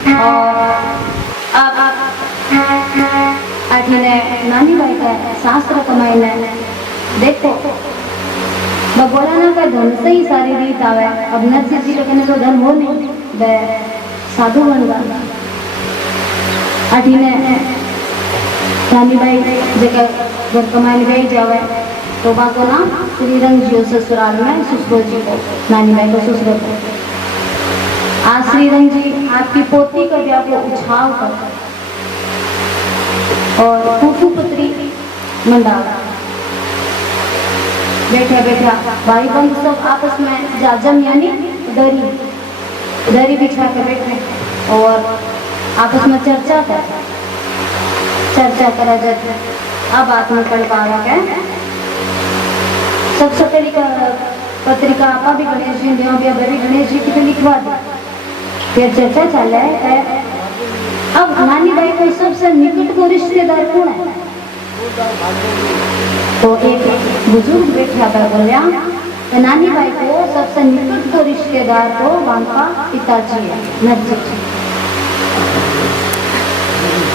और अब अठीने नानी भाई का शास्त्र कमाई देखो भगवाना का धन से ही सारी रीत आवे। अब नरसिंह जी कहने तो धन हो नहीं वे साधु बन गया। अठीने नानी भाई जगह घर कमाई गई जावे तो बाको ना श्रीरंग जी ससुराल में ससुर जी को नानी भाई को ससुर को आज श्रीरंग जी आपकी पोती का ब्याह को उछाव कर और फूफू पुत्री मंडावा बैठा बैठा भाई बंद सब आपस में जाजम यानी दरी बिछा कर बैठे और आपस में चर्चा करा जाती। अब बात में पढ़ पा रहा है सबसे पहली पत्रिका आपा भी गणेश जी भी गणेश जी की तो लिखवा दी। फिर चर्चा चल रहा है अब नानी भाई को सबसे निकट को रिश्तेदार कौन है। तो एक बुजुर्ग बैठा था बोलिया तो नानी भाई को सबसे निकट को रिश्तेदार तो वहां का पिताजी है नरसिंह जी।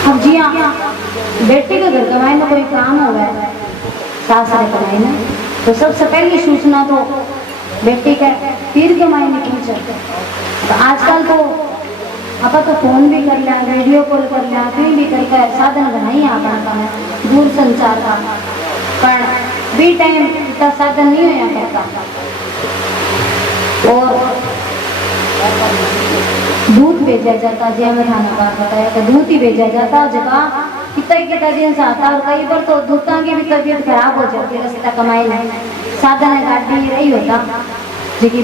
अब जी हाँ बेटे के घर कमाई में कोई काम हो गया सासरे कमाई में तो सबसे पहली सूचना तो बेटे का पीर कमाई में पहुंचे। तो आजकल तो आप तो फोन भी कर लिया वीडियो कॉल कर लिया कहीं भी करके साधन बनाई आपका दूर संचार का पर भी टाइम इतना साधन नहीं होया करता। और दूध भेजा जाता जय में खाना बात बताया कि दूध ही भेजा जाता जगह कितना दिन से आता और कई बार तो दूधा की भी तबीयत खराब हो जाती रास्ता कमाई नहीं साधन गाड़ी रही होता जी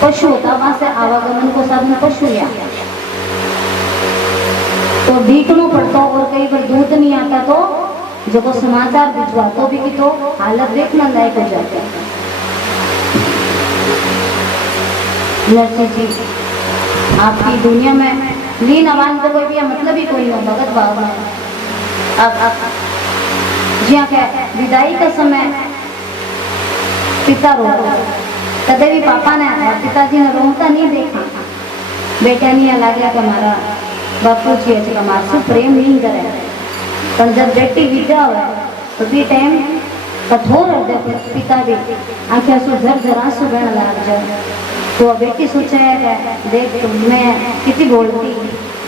पशु होता वहां से आवागमन को साधन पशु या तो ढीकनो पड़ता और कई बार दूध नहीं आता तो जो को समाचार भिजवा तो भी की तो हालत देखना लायक हो जाती है। नरसिंह जी आपकी दुनिया में लीन आवाज तो कोई भी मतलब ही कोई नहीं भगत भाव में। अब जिया के विदाई का समय पिता रोता कदे भी पापा ने पिताजी ने रोता नहीं देखा बेटा नहीं लगे कि हमारा बापू जी है हमारे से प्रेम नहीं करे पर जब बेटी विदा हो तो भी टाइम कठोर हृदय पिता भी आंखें आंसू झर आंसू बहने लग जाए। तो बेटी सोचे देख मैं कितनी बोलती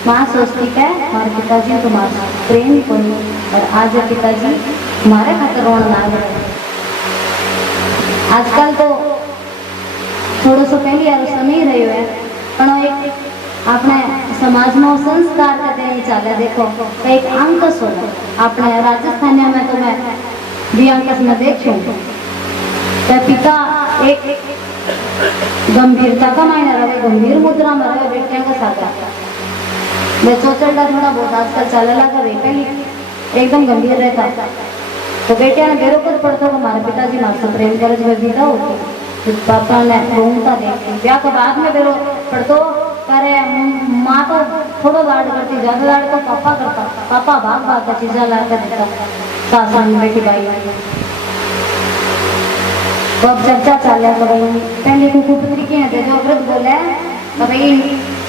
माँ सोचती है हमारे पिताजी तो हमारे प्रेम ही कोई और आज पिताजी हमारे खातर रोने लग रहे। आजकल तो थोड़ा सा पहले यार नहीं रहे हुए पर एक अपने समाज में संस्कार का देने चले देखो एक अंकस हो अपने राजस्थान में तो मैं भी अंकस में देखूं तो पिता एक गंभीरता का मायने रहे गंभीर मुद्रा में रहे बेटियों का साथ मैं चौचल थोड़ा बहुत आजकल चल लगा पहले एकदम गंभीर रहता तो बेटिया ने बेरो कुछ पड़ता हमारे पिताजी मार प्रेम कर विदा होती पापा ने घूमता देखती ब्याह के बाद में बेरो पड़तो करे माँ तो थोड़ा लाड करती ज्यादा लाड तो पापा करता पापा भाग का चीजा ला कर देता सास में बेटी भाई तो अब चर्चा चल रहा तो भाई पहले कुकू पुत्री की है जो व्रत बोले तो भाई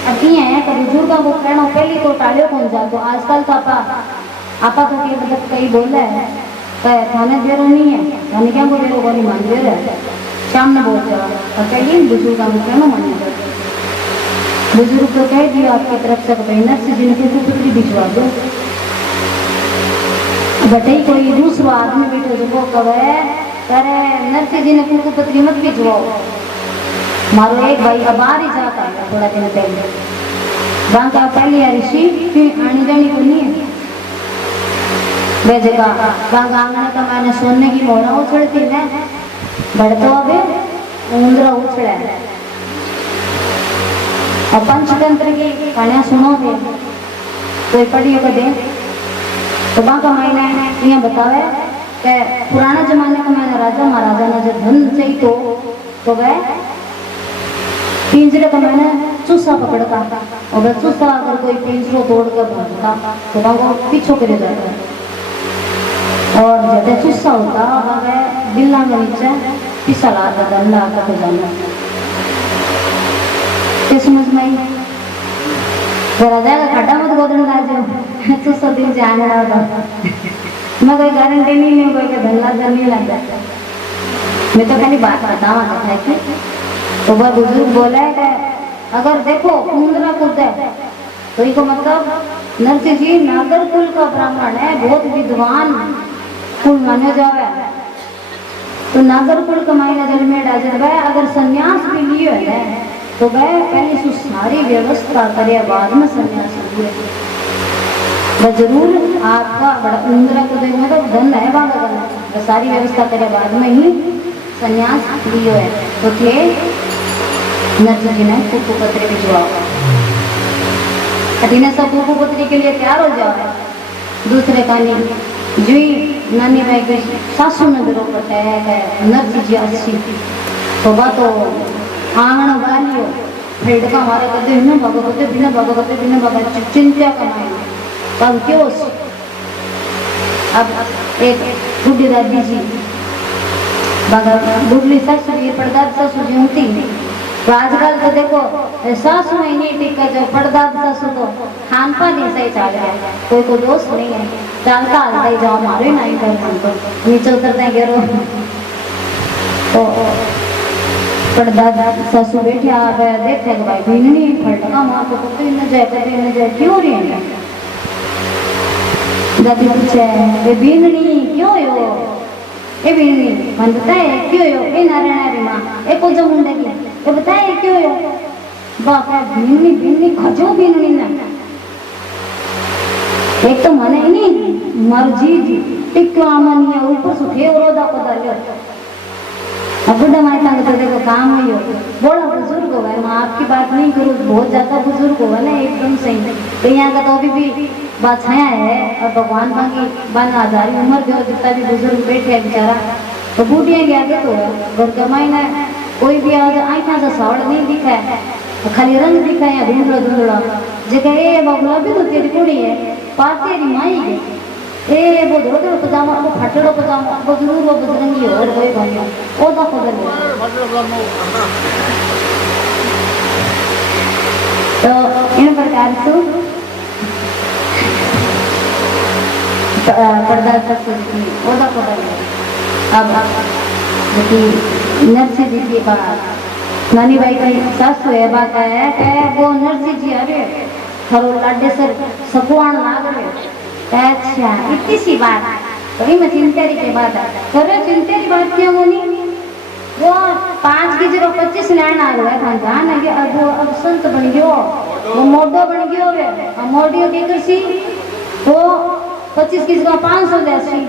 अब ये है कि बुजुर्ग को कहना पहले तो टालियो कौन जा तो आजकल तो आपा तो मतलब कई बोला है थाने देरो नहीं है थाने क्या बोले लोगों ने मान दे रहे शाम में बोल जाओ और पहले बुजुर्ग को कहना मान दे बुजुर्ग को कह दिया आपकी तरफ से भाई नरसिंह जी ने पुत्री भिजवा दो बटे कोई दूसरा आदमी बैठो जो कहे अरे नरसिंह जी ने पुत्री मत भिजवाओ मारो एक भाई अब बाहर ही जाता है थोड़ा दिन पहले बांका पहले ऋषि फिर आने जाने को नहीं है वे जगह बांका आंगन का मैंने सोने की मोड़ा उछड़ती है बढ़तो अबे उंदरा उछड़ा है और पंचतंत्र की कहानियां सुनो थे कोई पढ़ियो को दे तो बांका मायने यहाँ बतावे कि पुराने जमाने का मैंने राजा महाराजा ने जो धन चाहिए तो वह पिंजरे का मैंने चूसा पकड़ता और वह चूसा अगर कोई पिंजरो तोड़ कर भागता तो वह पीछे करे जाता और जब चूसा होता वह बिल्ला के नीचे पिसा लाता डंडा आकर जाना समझ में आई जरा जाएगा खड्डा मत गोदन ला जो तो सब दिन से आने लगा मैं कोई गारंटी नहीं हूँ कोई का धंधा करने लग जाता मैं तो खाली बात बतावा था कि तो वह बुजुर्ग बोला है कि अगर देखो कुंदरा कूद है तो इको मतलब नरसिंह जी नागर कुल का ब्राह्मण है, बहुत विद्वान कुल माने जावे तो नागर कुल का मायना जन्म में डाजर वह अगर संन्यास भी लिए है तो वह पहले से सारी व्यवस्था करे बाद में संन्यास लिए वह जरूर आपका बड़ा इंद्रा को देखना तो धन है भागा करना सारी व्यवस्था करे बाद में ही संन्यास लियो है तो थे नरसिंह जी ने पुप्पू पत्री भिजवाओ अधीने सब पुप्पू पत्री के लिए तैयार हो जाओ दूसरे कहानी जी नानी भाई के सासू ने बिरो पटाया है नरसिंह जी अच्छी तो बात तो आंगन बालियो फेड का हमारा करते बिना करते बिना बाबा चिंता कमाई तब क्यों अब एक बुढ़ी दादी जी बुढ़ली ससुर पड़दाद ससुर जी होती तो आजकल तो देखो सासू में नहीं टिका जो पड़दाद ससुर तो खान पान ही सही चल रहा है कोई को दोस्त नहीं है चलता हलता ही जाओ मारो नहीं कर नीचे उतरते हैं गिरो तो पड़दाद ससुर बैठे आ गए देखे भाई भिन्नी फटका मार को कभी न जाए क्यों रही है दादी पूछे वे बीननी क्यों यो ए बीननी मन बताए क्यों यो ए नारायण माँ ए को जो मुंडे की ए बताए क्यों यो बाप रे बीननी खजो बीननी ना एक तो मने नहीं मर्जी जी टिक्को आमनिया ऊपर सुखे रोदा को डालो अब बुढ़ा माई था तो देखो काम नहीं हो बड़ा बुजुर्ग होगा मैं आपकी बात नहीं करूँ बहुत ज्यादा बुजुर्ग होगा ना एकदम सही तो यहाँ का तो अभी भी बात छाया है और भगवान की बन आजारी उम्र के जितना भी बुजुर्ग बैठे है बेचारा तो बूढ़िया की आदत हो घर कमाई ना कोई भी आँखा से सावड़ नहीं दिखा है खाली रंग दिखा है धुंधला धुंधला जगह ए बबला भी तो तेरी कुड़ी है पास तेरी माई है ए वो धोते पजामा वो फटड़ो पजामा वो जरूर वो बजरंगी और कोई भाई ओ दा खबर तो इन प्रकार से पर्दा ससुर की ओ दा खबर अब देखिए नरसिंह जी की बात नानी भाई का सासू है बात है कि वो नरसिंह जी अरे खरो लाडे सर सकुआन लाग रहे अच्छा इतनी सी बात थोड़ी मैं चिंतेरी की बात है करो चिंतेरी बात क्यों होनी वो 5 की जगह 25 लाइन आ गया था जान है अब वो अब संत बन गयो वो मोडो बन गयो वे अब मोडियो की करसी वो 25 की जगह 500 देसी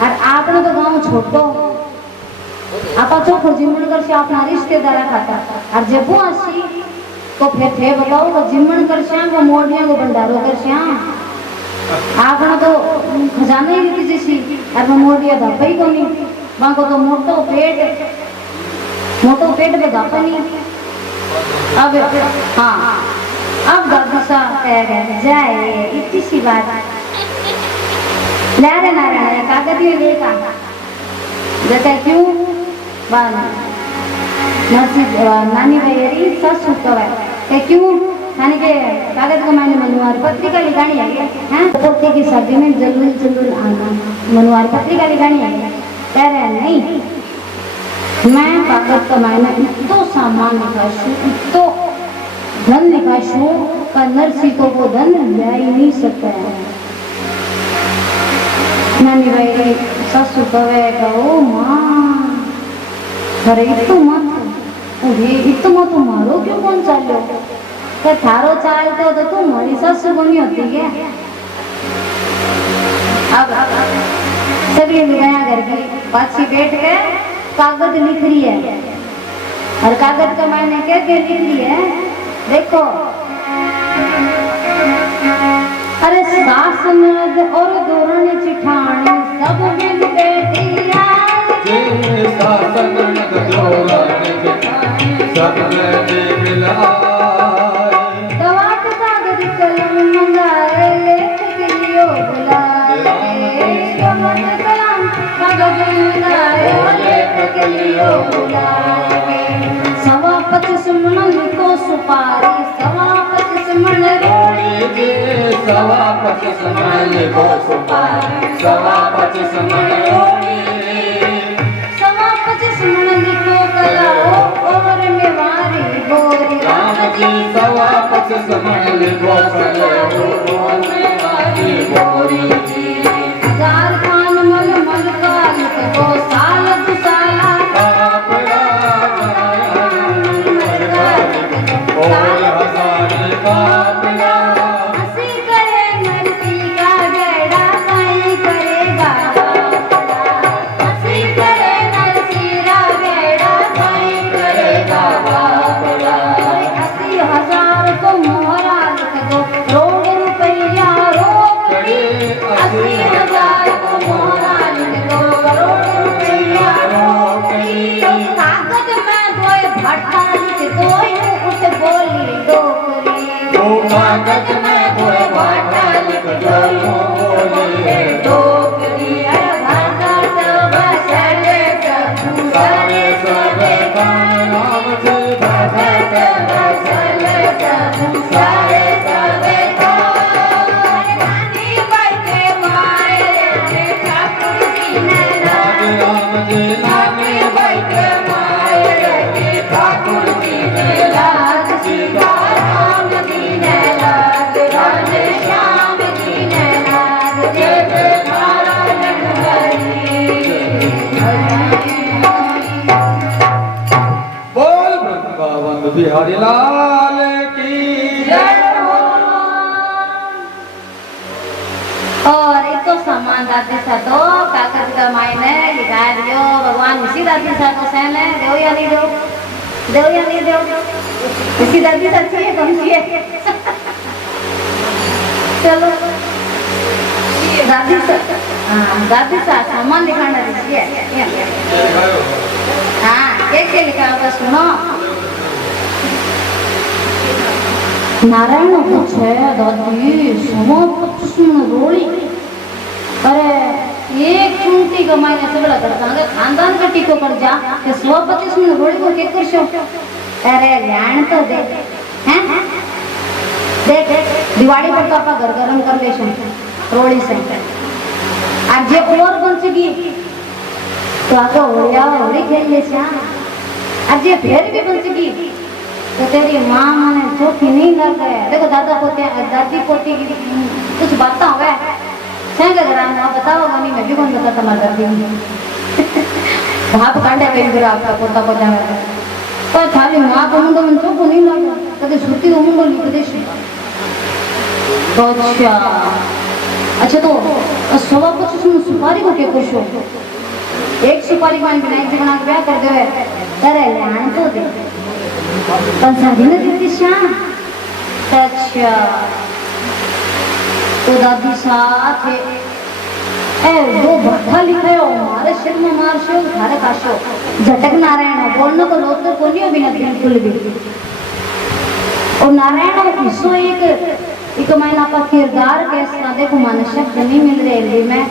और आपने तो गांव छोटो आपा चोखो जिम्मन कर से अपना रिश्तेदार खाता और जब वो आसी तो फिर थे बताओ वो जिम्मन कर श्याम वो मोडिया को भंडारो कर श्याम आपने तो खजाना ही नहीं जैसी और मैं मोड़िया धापा ही को नहीं वहाँ को तो मोटो पेट पे धापा नहीं अब हाँ अब दादी सा कह गए जाए इतनी सी बात ले नारायण कागज में लेका जैसे क्यों नानी भाई सस है क्यों यानी के कागज का मायने मनुवार पत्रिका लिखानी है हैं पोते की सर्दी में जल्दी आना मनुवार पत्रिका लिखानी है कह रहे नहीं मैं कागज का मायने इतो सामान लिखाशू इतो धन लिखाशू का नरसी तो वो धन ले ही नहीं सकता है नानी भाई ससु कवे ओ मां अरे इतो मत मारो क्यों कौन चालो तो थारो चालते हो तो तुम हमारी ससुर बनी होती है अब सभी गया घर की पाछी बैठ के कागज लिख रही है और कागज का मैंने क्या क्या लिख रही है देखो अरे सास ननद और दोरण चिठानी सब मिल बैठिया सास ननद दोरण चिठानी सब मिल सवा 25 मन को सुपारी सवा 25 मन रो सवा 25 मन लिखो सुपारी सवा 25 मन रोड़ी सवा 25 मन लिखो कलाओ और मेवारी गोरी राम जी सवा 25 मन लिखो कलाओ और मेवारी गोरी हजार खान मन मन का लिखो साल दु साला कापड़ा और हजारी कापड़ा हंसी करे नरसी का बेड़ा कहीं करेगा हंसी करे नरसी का बेड़ा कहीं करेगा 80,000 को मोहरा लिख दो रोड रुपया रोक 80,000 को मोहरा लिख दो करोड़ रुपया रोक कागज में कोई भट्टा लिख दो उठ बोली डोकरी दो कागज में कोई भाटा लिख दो बोले डोकरी अरे भाटा सब चले सब सारे सबे काम राम जी भगत चले सब सारे सबे नानी बैठे माए ठाकुर जी ने राम जी नामे बैठे माए ठाकुर जी ने लाज सीताराम जी ने लाज राधे श्याम जी ने लाज जय नारायण बोल वृंदावन बिहारी लाल की जय और एक तो सामान दादी सा तो कागज का मायने लिखा दियो भगवान इसी दादी सा को सहने देव या नहीं देव इसी दादी सा चाहिए कौन सी है चलो दादी सा दादी सा सामान लिखाना दीजिए हाँ क्या लिखा होगा सुनो नारायण पूछे दादी सवा 25 रोड़ी अरे एक चुनती कमाई ने सगड़ा करता है खानदान का टीको कर जा कि 125 रोड़ी को क्या कर शो अरे ध्यान तो दे हैं देख दिवाली पर तो आप घर गरम कर ले रोड़ी से आज ये और बन सकी तो आका होली खेल ले आज ये फिर भी बन सकी तो तेरी माँ मैंने चौकी नहीं लग गया देखो दादा पोते दादी पोती की कुछ बातें हो गए छेंगे जरा आप बताओ मम्मी मैं भी कौन बता तुम्हारा दादी भाप कांडे कहीं फिर आपका पोता पोता में पर थाली माँ को मुंडो में चौको नहीं लगा कभी सूती हो मुंडो लिख दे अच्छा तो 125 में सुपारी को क्या खुश हो एक सुपारी पानी बिना एक बना के ब्याह कर दे अरे ध्यान तो दे पंसारी ने दीदी श्याम अच्छा तो दादी साथ है वो भट्टा लिखा है हमारे सिर में मार शो धारे काशो झटक नारायण बोलने को लोग तो कोनी हो बिना बिल्कुल भी और नारायण इसो एक मैंने आपका किरदार कैसा देखो माने शब्द नहीं मिल रहे मैं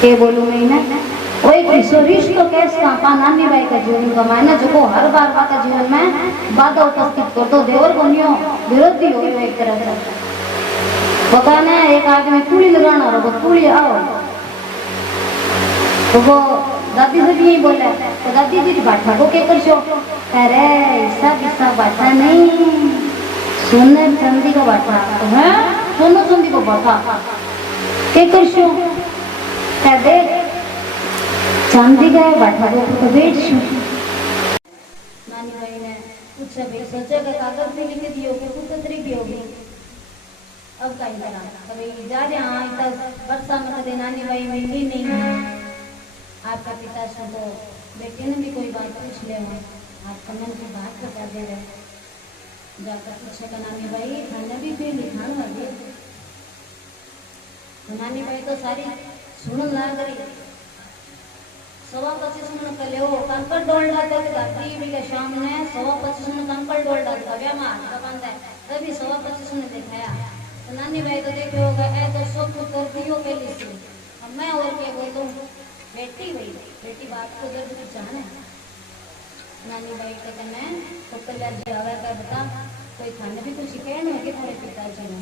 के बोलूं मैं ना वो एक रिश्तो तो कैसा पा नानी भाई का जीवन का मायना जो को हर बार का जीवन में बाधा उपस्थित कर दो देवर बनियो विरोधी हो एक तरह से पता ना एक आदमी कुली लगाना और वो कुली आओ तो वो दादी से भी यही बोला तो दादी जी बाठा को क्या कर शो अरे ऐसा बाठा नहीं सोने चांदी का बाठा तो है सोना चांदी को बाठा क्या कर शो क्या देख चांदी का बाठा को तो बेच शो नानी भाई ने कुछ भाई सोचा का कागज में लिख दियो कि कुछ तरी भी होगी अब कहीं करा अभी जा रहे हाँ इतना वर्षा में कदे नानी भाई मिली नहीं आपका पिता से तो बेटे ने भी कोई बात पूछ ले आप कमन की बात बता दे रहे जाकर पूछेगा नानी भाई खाना भी फिर लिखान वाली तो नानी भाई तो सारी सुन ला करी 125 मन कले हो कंकड़ डोल डालते थे रात्रि भी के शाम ने 125 मन कंकड़ डोल डालता गया मार का बंदा है तभी 125 मन दिखाया तो नानी भाई तो देखे होगा ऐ तो सब तो कर दियो पहले से अब मैं और क्या बोलूं बेटी बात को जब कुछ जाने नानी भाई के कने तो कल्याण जी आवे का बता कोई खाने भी कुछ कहने के तुम्हारे पिताजी ने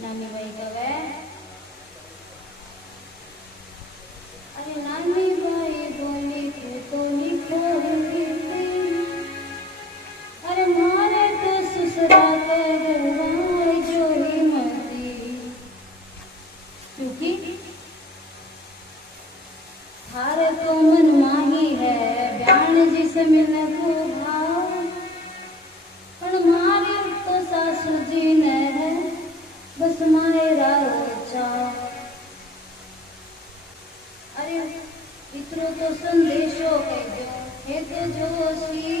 नानी भाई कवे अरे नानी भाई बोली तू तो निकोली अरे मारे तो ससुरा के गरवाई जो ही मती क्योंकि थारे तो मन माही है ब्यान जिसे मिलने को भाव पर मारे तो सासू जी ने है बस मायरा चाव अरे इतरो तो संदेशो कह दो हे तो जोशी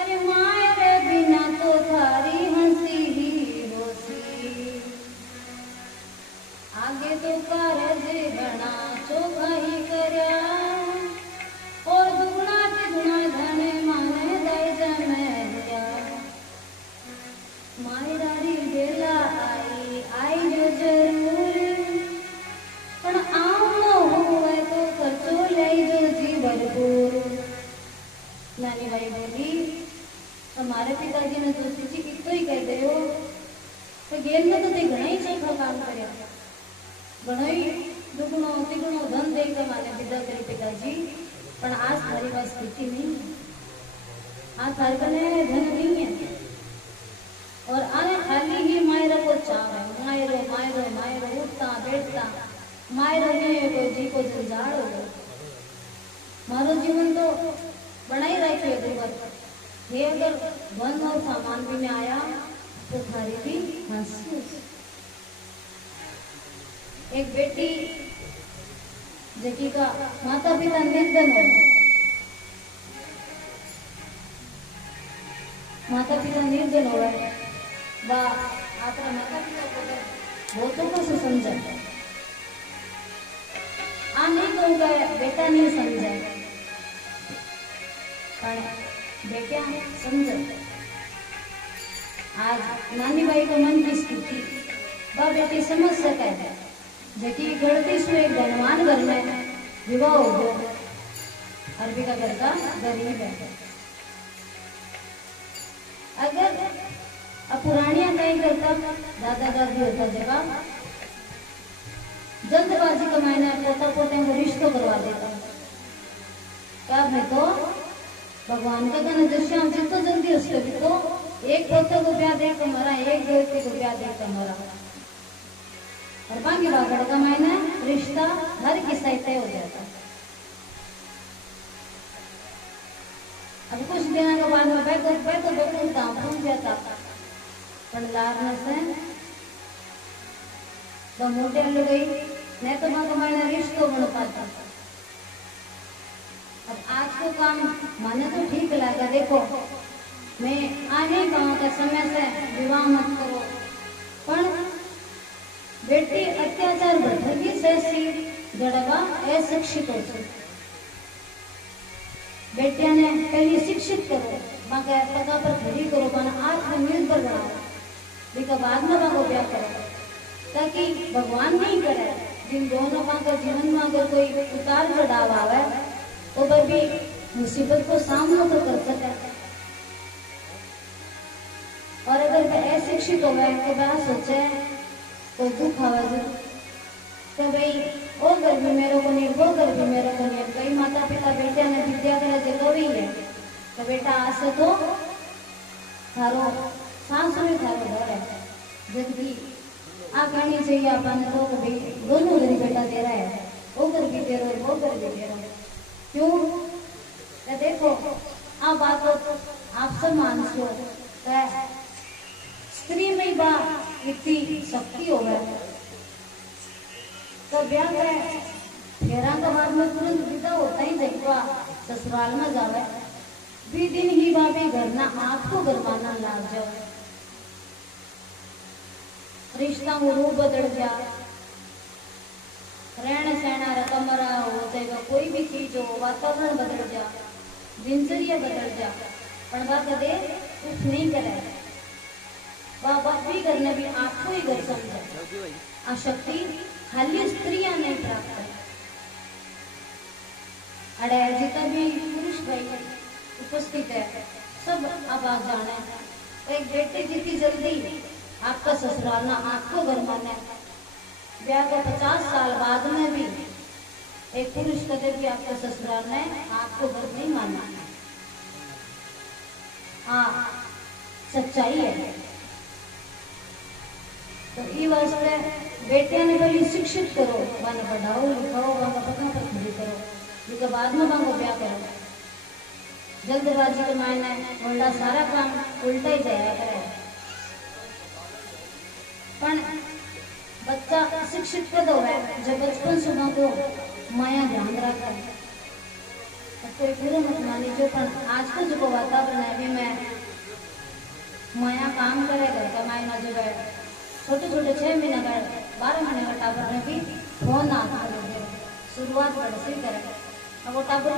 अरे मायरे बिना तो थारी हंसी ही होसी आगे तो कारज घना चोखा ही करया और दुगुना तिगुना धने माने दई जमैया मायरारी बेला आई जो जरूर पण आवनो हुए तो खर्चो लई जो जी भरपूर नानी भाई बोली हमारे पिताजी ने तो जी इतो ही कह दे हो तो गेल में तो ते घणा ही चोखा काम करया घणो ही दुगुणो तिगुणो धन दे के माने विदा करी पिताजी पण आज थारी पास स्थिति नहीं है आज थारे कने धन नहीं है और आने खाली ही मायरा को चाव है मायरो मायरो मायरो उठता बैठता मायरो ने कोई जी को जंजाल हो गयो मारो जीवन तो बनाई रखियो दुबर हे अगर धन और सामान भी में आया तो थारी भी हंसी एक बेटी जकी का माता पिता निर्धन हो माता पिता निर्धन हो बा आपरा माता पिता को बहुतों को से समझा आ नहीं कहूँगा बेटा नहीं समझा पर बेटा समझ आज नानी भाई को मन की स्थिति बा बेटी समझ सके जबकि गलती से एक धनवान घर में विवाह हो गया अरबी का घर का गरीब है अगर पुरानिया कहीं करता दादा दादी होता जगह जल्दबाजी का मैंने पोता पोते को रिश्तों करवा देता क्या मैं तो भगवान का कहना दृश्य जितना जल्दी उसके भी तो एक पोते को ब्याह देकर मरा एक बेटे को ब्याह देकर मरा और बाकी बागड़ का मैंने रिश्ता हर किस्सा तय हो जाता अब कुछ दिनों के बाद में बैठो दाम पहुंच जाता पर लारने से तो मोटे लग गई नहीं तो वहां का मैंने रिश्तों बन पाता अब आज को काम माने तो ठीक लगा देखो मैं आने गाँव का समय से विवाह मत करो पर बेटी अत्याचार बढ़ती से जड़वा अशिक्षित हो बेटिया ने पहले शिक्षित करो बाकी पता पर खड़ी करो बना आत्मनिर्भर बनाओ लेकिन बाद में बाको ब्याह करो ताकि भगवान नहीं करे जिन दोनों का जीवन में अगर कोई उतार चढ़ाव आवे तो वह भी मुसीबत को सामना तो कर सके और अगर वह अशिक्षित हो गए तो वह सोचे तो दुख आवाज तो भाई वो घर भी मेरे को नहीं वो घर भी मेरे को नहीं कई माता पिता बेटे ने विद्या करा जगह भी है तो बेटा आज तो थारो सांसों में थारो घर है जल्दी आ कहनी चाहिए अपन तो भाई दोनों घर बेटा दे रहा है वो घर भी दे रहा है वो घर भी दे रहा है क्यों तो देखो आ बात आप सब मानसो स्त्री में बा इतनी शक्ति हो गए तो ब्याह करे फेरा का बाद में तुरंत विदा होता ही जगवा ससुराल में जावे भी दिन ही बाबे घर ना आपको गरमाना लाग जाओ रिश्ता वो रूप बदल जा रहन सहना रकमरा हो जाएगा कोई भी चीज हो वातावरण बदल जा दिनचर्या बदल जा पर बात कदे कुछ नहीं करे बात भी करने भी आपको ही घर समझे आ शक्ति खाली स्त्रियां नहीं प्राप्त है अरे जितना भी पुरुष भाई उपस्थित है सब अब आ जाने एक बेटे जितनी जल्दी आपका ससुराल ना आपको घर मानना है। ब्याह को 50 साल बाद में भी एक पुरुष कदर भी आपका ससुराल ने आपको घर नहीं मानना। हाँ, सच्चाई है। तो ये वास्ते बेटिया ने पहले शिक्षित करो, वाला पढ़ाओ लिखाओ, वाला पता पर खड़ी करो, उसके बाद में वांगो ब्याह करो। जल्दबाजी के मायने उल्टा सारा काम उल्टा ही जाया करे। पण बच्चा शिक्षित कदो है जब बचपन सुना को माया ध्यान रखता है। कोई पूरे मत मान लीजिए, पर आज का जो वातावरण है में माया काम करे घर का मायना जो है छोटे छोटे 6 महीने का 12 महीने का टाबर ने भी फोन ना करे, शुरुआत बड़े से करे। अब वो टाबर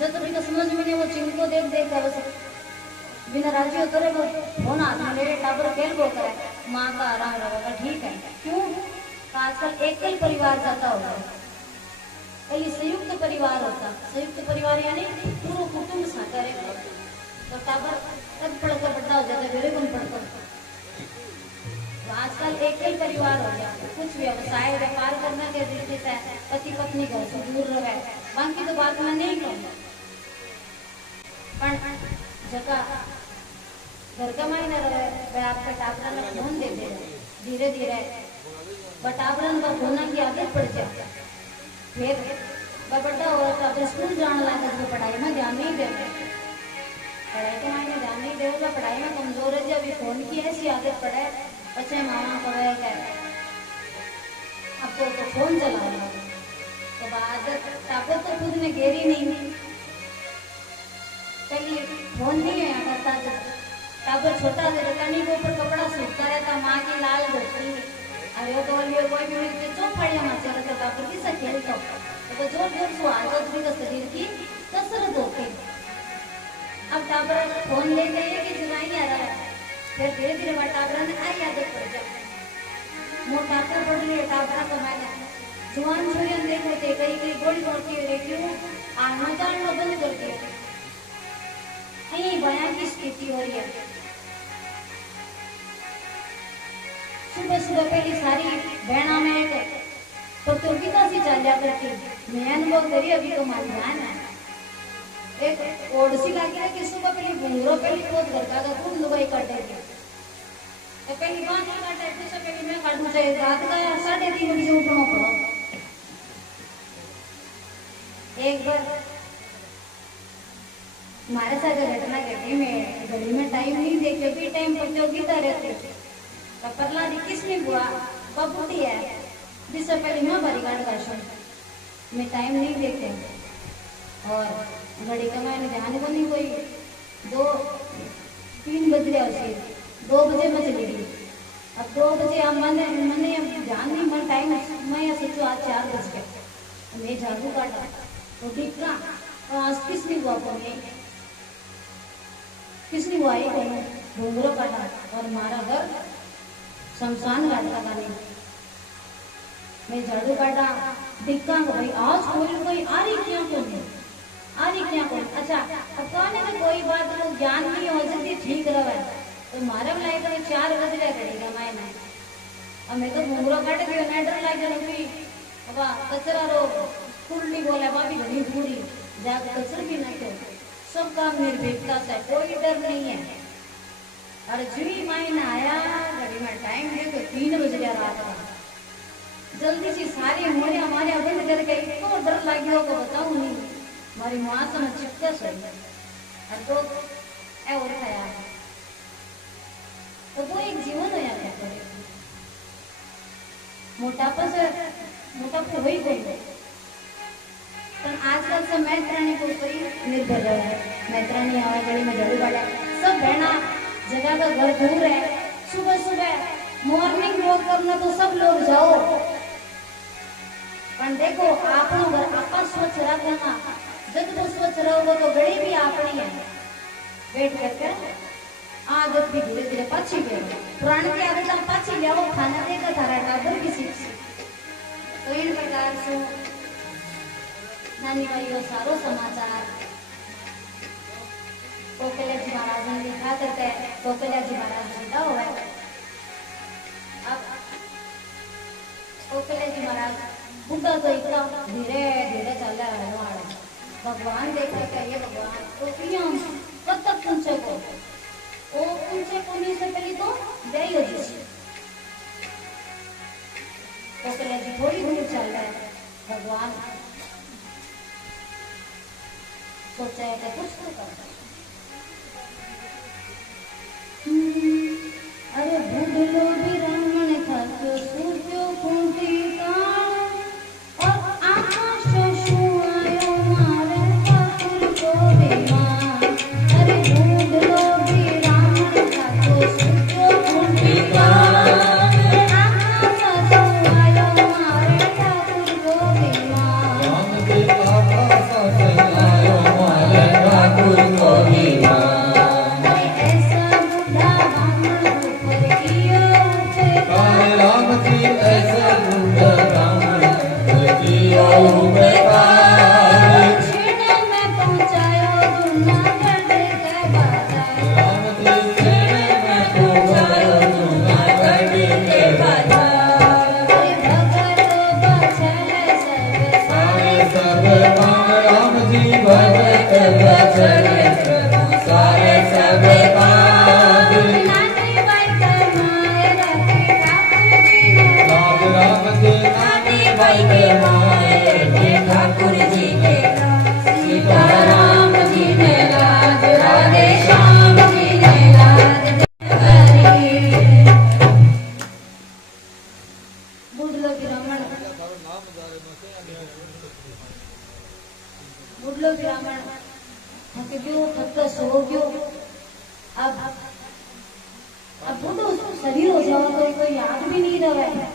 जब भी तो समझ में नहीं, वो चिंको देख देख कर बस बिना राजी होते रहे, वो फोन हाथ में ले टाबर खेल वो करे, माँ का आराम रहेगा ठीक है। क्यों? आजकल एक ही परिवार जाता होगा, पहले संयुक्त परिवार होता। संयुक्त परिवार यानी पूरा कुटुंब साथ रहेगा, तो टाबर तब पढ़कर बड़ा हो जाता है, मेरे कौन पढ़ता। तो आजकल एक ही परिवार हो गया, कुछ व्यवसाय व्यापार करने के दृष्टि से पति पत्नी घर से दूर रहे, बाकी तो बात मैं नहीं कहूँगा। पर जगह घर का मायना रहे, वह आपके टाबरन में फोन दे दे, धीरे धीरे टाबरन का फोन की आदत पड़ जाए। फिर वह बड़ा हो तो अपने स्कूल जाने लगा, तो पढ़ाई में ध्यान नहीं देते, पढ़ाई के मायने ध्यान नहीं देगा, पढ़ाई में कमजोर है। जब फोन की ऐसी आदत पड़े, बच्चे मामा को अब तो फोन चला रहा, तो आदत टाबर तो खुद ने घेरी नहीं, कहीं फोन नहीं है करता। जब टाबर छोटा से टनी के ऊपर कपड़ा सूखता रहता, माँ की लाल धरती, अरे तो कोई भी मिलते चुप पड़िया मचा रहता, टाबर किसा खेलता, तो जोर जोर से आदत भी शरीर की कसरत होती। अब टाबर फोन ले गए कि जुलाई आ रहा है, फिर धीरे धीरे टाबरा ने आई आदत पड़ जाए। मोटापा बढ़ रही है टाबरा कमाने, जुआन छुरियन देखो थे कई कई गोली मोटी हो रही, क्यों आना जाना बंद कर दिया। यही बयान की स्थिति हो रही है। सुबह सुबह पहली सारी बहना में एक प्रतियोगिता सी चलिया करती, मैं अनुभव करी अभी तो मान ध्यान है। एक ओडसी लगी है कि सुबह पहली घूंगरो पहली बहुत घर का खूब लुगाई कर देती, तो पहली बात नहीं काटे, दूसरे पहली मैं काटू चाहिए, रात का 3:30 बजे उठना पड़ा। एक बार हमारे साथ घटना घटी, में घड़ी में टाइम नहीं देखे, भी टाइम प्रतियोगिता रहती, तो प्रहलाद किसने हुआ बबूटी है, जिससे पहले मैं बड़ी गाड़ का शो में टाइम नहीं देखे, और घड़ी का मैंने ध्यान को नहीं, कोई 2-3 बज रहा उसे 2 बजे मैं चली गई। अब 2 बजे अब मैंने ध्यान नहीं, मैं टाइम मैं सोचो आज 4 बज गए, मैं झाड़ू काटा तो ठीक ना, तो आज किसने हुआ कौन किसने हुआ ही कौन घूंगरो काटा, और हमारा घर शमशान घाट का गाने, मैं झाड़ू काटा दिक्का को भाई आज कोई आ रही क्या कौन है, आ रही क्या कौन। अच्छा अब कौन है कि कोई बात को ज्ञान नहीं हो सकती ठीक रहा है, तो मारे लाइक 4 बज रहा करेगा मायने, अब मैं तो घूंगरो काट गया ना, डर लग गया बाबा कचरा रो कुंडली बोला भाभी घनी पूरी जाकर कचर भी न क्यों, सब काम निर्भीकता से, कोई डर नहीं है। और जी मायने आया घड़ी में टाइम दे तो 3 बज गया रात का, जल्दी से सारे हमारे हमारे बंद करके, इतना डर लग गया होगा बताऊं नहीं, हमारी माँ से मैं चिपका सही और तो और खाया, तो वो एक जीवन हो जाता है। मोटापा वही कोई, पर आजकल सब मैत्राणी के ऊपर ही निर्भर है। मैत्राणी आवा गली में झाड़ू काटा, सब बहना जगह का घर दूर है, सुबह सुबह मॉर्निंग वॉक करना तो सब लोग जाओ, पर देखो आपनो घर आपा स्वच्छ रखना, जब तो स्वच्छ रहोगे तो गड़ी भी आपनी है। वेट करके आदत भी धीरे धीरे पाछी गई, पुराने की आदत हम पाछी ले आओ, खाना देकर थारा टाबर भी सीख। तो इन प्रकार से नानी भाइयों सारो समाचार कोकिला जी महाराज ने लिखा करते हैं, कोकिला जी महाराज जिंदा हुआ है, बुढ़ा तो इतना धीरे धीरे चल रहा है वहाँ। भगवान देखे क्या ये भगवान तो क्यों कब तक पूछे को ओ पूछे कोनी से पहले तो गई हो जी तो पहले जी थोड़ी दूर चल रहा है भगवान सोचा है कि कुछ तो कर अरे भूलो भी रमण खातो सूर्यो कुंती काल और आकाश छुआयो मारे ठाकुर को विमान अरे भूलो भी रमण खातो सूर्यो कुंती काल आकाश छुआयो मारे ठाकुर को विमान राम जी आकाश छुआयो मारे ठाकुर को विमान राम जी ऐसा बूढ़ा ब्राह्मण कियो बेकार छेड़े में पहुंचायो जूनागढ़ के बाजार राम जी छेड़े में पहुंचायो जूनागढ़ के बाजार भगत बचले सारे सब काम राम जी भगत बचले सारे सब काम नानी बाई कमाए रखे ठाकुर जी ने राम राम जी नानी बाई के माए रखे ठाकुर जी ने सीताराम जी ने लाज राधे श्याम जी ने लाज हरी बुढ़लो की रमण बुढ़लो की रमण थक गयो थक सो गयो अब बुढ़ो शरीर हो जाओ तो कोई याद भी नहीं रहे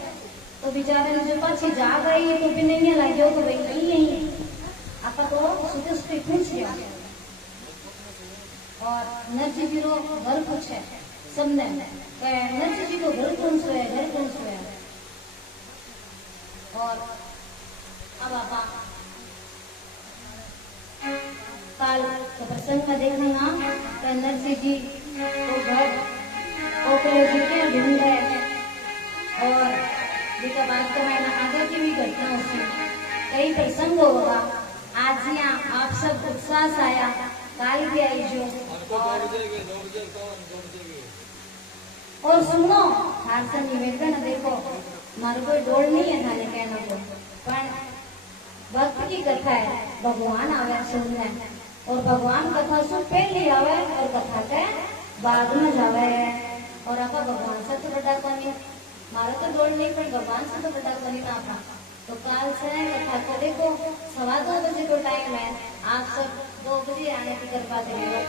तो बेचारे ने जो पाछी जाग आई तो भी नहीं लगे तो भाई नहीं है आपा तो सुते सुते पूछ लिया और नरजी जी रो घर पूछे सबने नरजी जी को घर कौन सो है घर कौन सो है और अब आपा काल के प्रसंग में देखना कि नरसिंह जी को घर ओकरे जी के ढूंढ गए और जिसका बात करना आगे की भी घटना होती कई प्रसंग होगा आज यहाँ आप सब उत्साह से आया काल भी आई जो और सुनो हार से निवेदन देखो मारो कोई डोल नहीं है थाने कहना को पर भक्त की कथा है भगवान आवे सुनने और भगवान कथा सुन पहले आवे और कथा के बाद में जावे और आपा भगवान से तो बड़ा कोनी मारा तो डोल नहीं पर भगवान से तो बड़ा कोनी ना आपा तो काल से कथा को देखो 2:15 बजे को टाइम है आप सब 2 बजे आने की कृपा करिए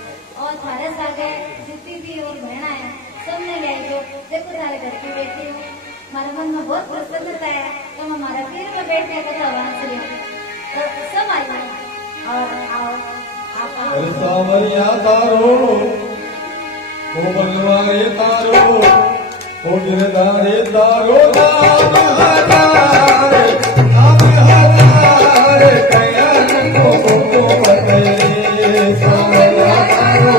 और थारे सागे जितनी भी और बहना है सबने ले आई जो देखो थारे घर की बेटी हूँ हमारे मन में बहुत प्रसन्नता है तो हम हमारा पीर में बैठे कथा वांसरी तो सब आई और आओ आप सावरिया तारो ओ भगवान तारो ओ गिरधारी तारो नाम हजारे कयान को बतले सावरिया तारो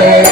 Hey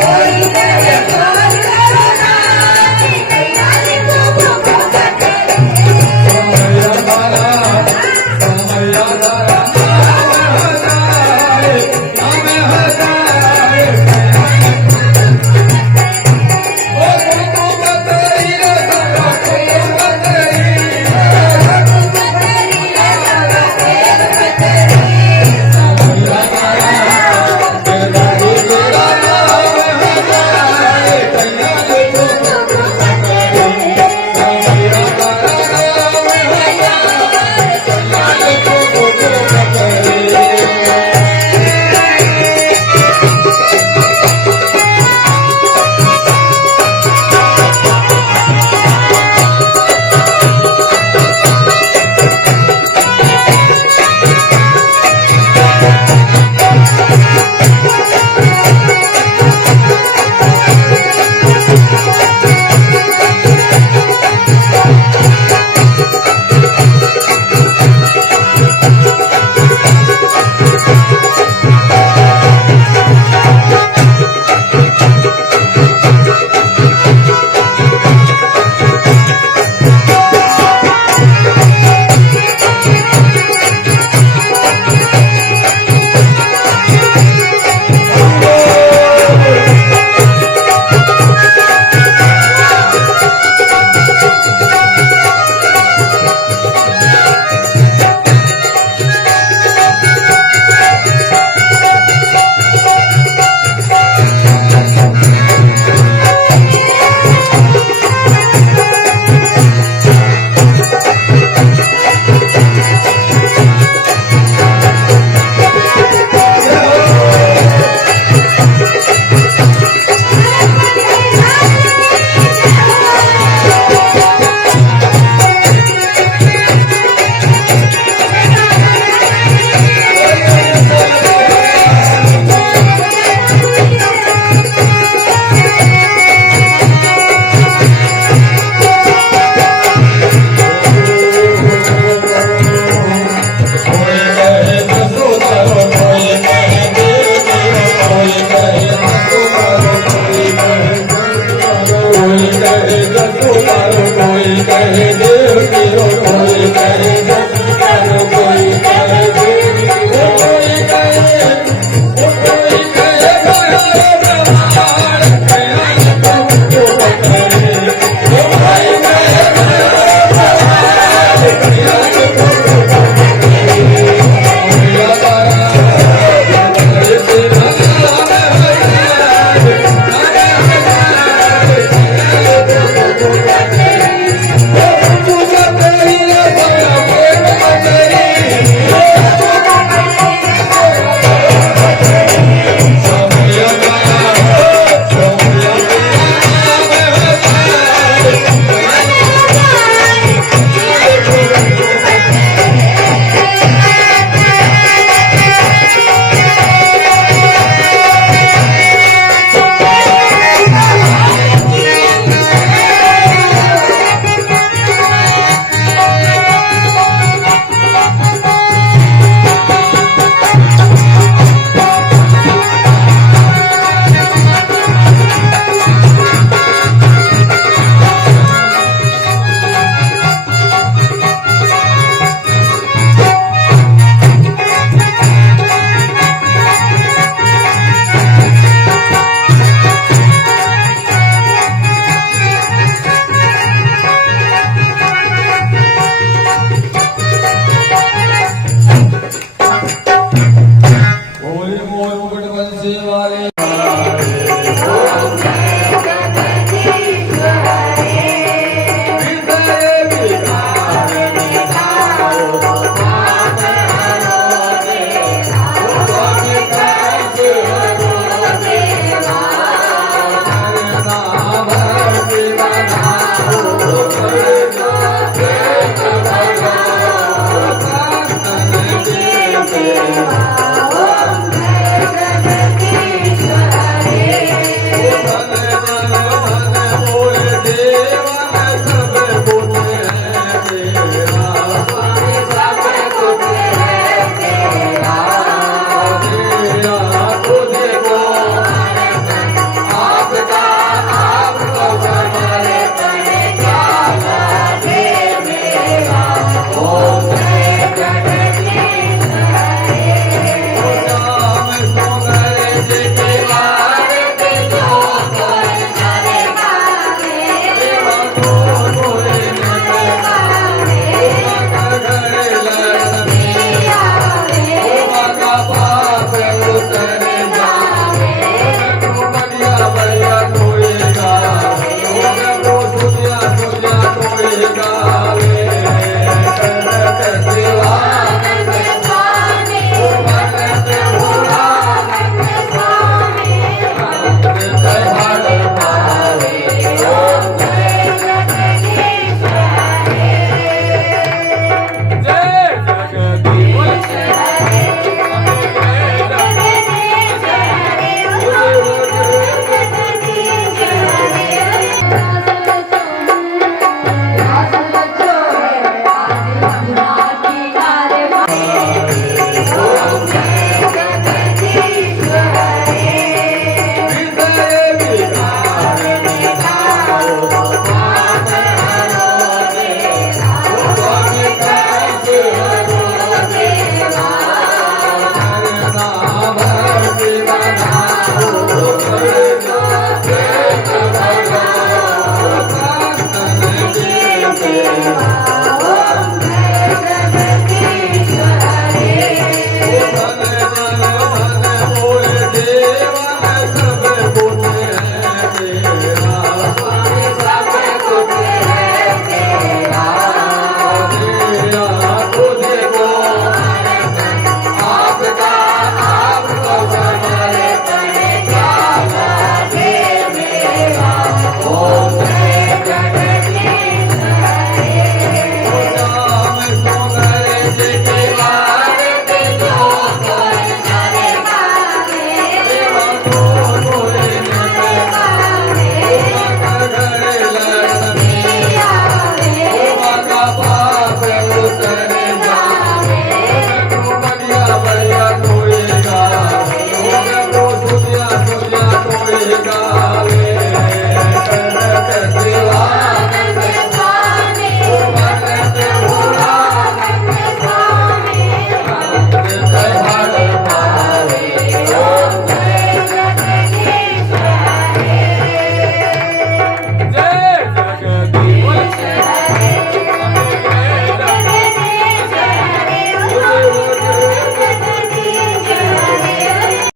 કોઈ કરે